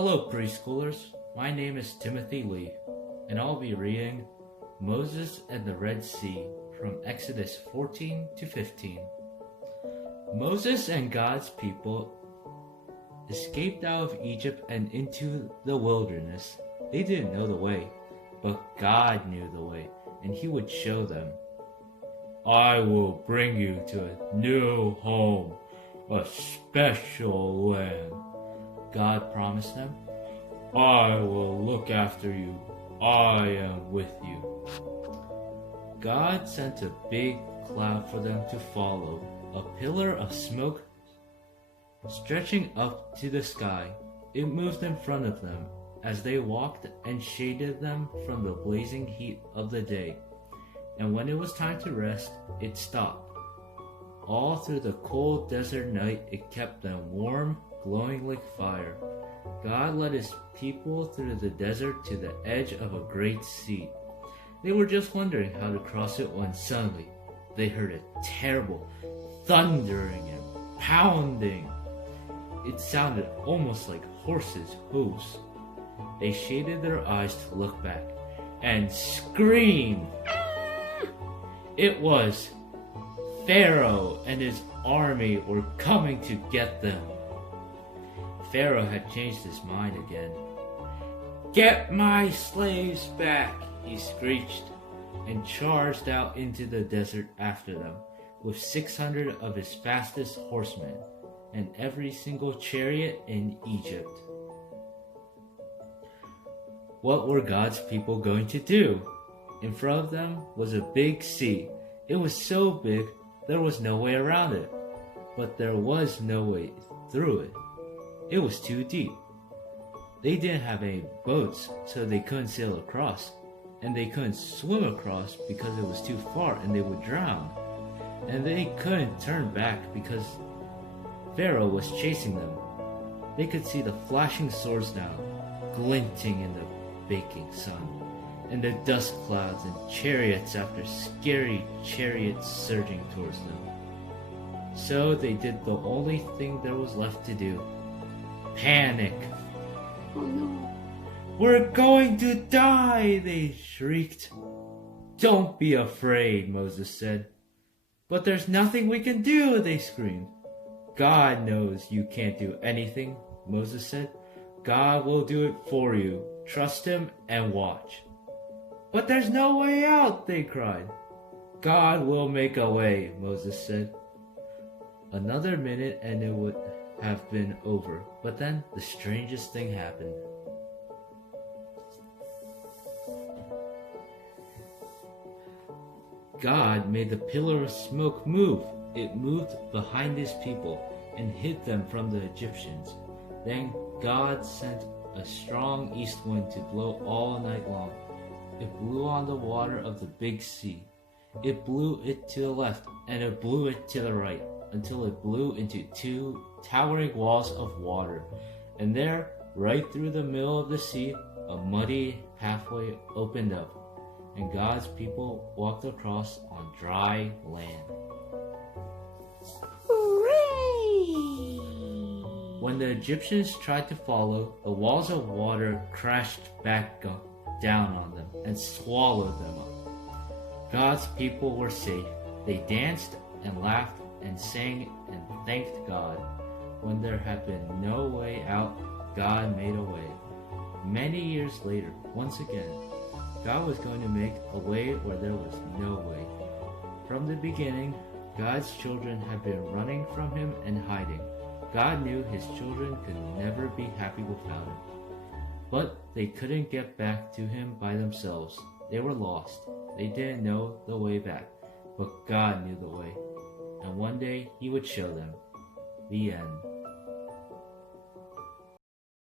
Hello, preschoolers. My name is Timothy Lee, and I'll be reading Moses and the Red Sea from Exodus 14 to 15. Moses and God's people escaped out of Egypt and into the wilderness. They didn't know the way, but God knew the way, and He would show them. I will bring you to a new home, a special land, God promised them. I will look after you. I am with you. God sent a big cloud for them to follow, a pillar of smoke stretching up to the sky. It moved in front of them as they walked and shaded them from the blazing heat of the day. And when it was time to rest, it stopped. All through the cold desert night, it kept them warm, glowing like fire. God led His people through the desert to the edge of a great sea. They were just wondering how to cross it when suddenly they heard a terrible thundering and pounding. It sounded almost like horses' hooves. They shaded their eyes to look back and screamed. It was Pharaoh and his army were coming to get them. Pharaoh had changed his mind again. Get my slaves back, he screeched, and charged out into the desert after them, with 600 of his fastest horsemen, and every single chariot in Egypt. What were God's people going to do? In front of them was a big sea. It was so big, there was no way around it. But there was no way through it. It was too deep. They didn't have any boats, so they couldn't sail across. And they couldn't swim across because it was too far and they would drown. And they couldn't turn back because Pharaoh was chasing them. They could see the flashing swords now, glinting in the baking sun, and the dust clouds and chariots after scary chariots surging towards them. So they did the only thing there was left to do. Panic. Oh no. We're going to die, they shrieked. Don't be afraid, Moses said. But there's nothing we can do, they screamed. God knows you can't do anything, Moses said. God will do it for you. Trust Him and watch. But there's no way out, they cried. God will make a way, Moses said. Another minute and it would have been over, but then the strangest thing happened. God made the pillar of smoke move. It moved behind His people and hid them from the Egyptians. Then God sent a strong east wind to blow all night long. It blew on the water of the big sea. It blew it to the left and it blew it to the right until it blew into two towering walls of water. And there, right through the middle of the sea, a muddy pathway opened up, and God's people walked across on dry land. Hooray! When the Egyptians tried to follow, the walls of water crashed back down on them and swallowed them up. God's people were safe. They danced and laughed and sang and thanked God. When there had been no way out, God made a way. Many years later, once again, God was going to make a way where there was no way. From the beginning, God's children had been running from Him and hiding. God knew His children could never be happy without Him. But they couldn't get back to Him by themselves. They were lost. They didn't know the way back. But God knew the way. And one day He would show them. The end.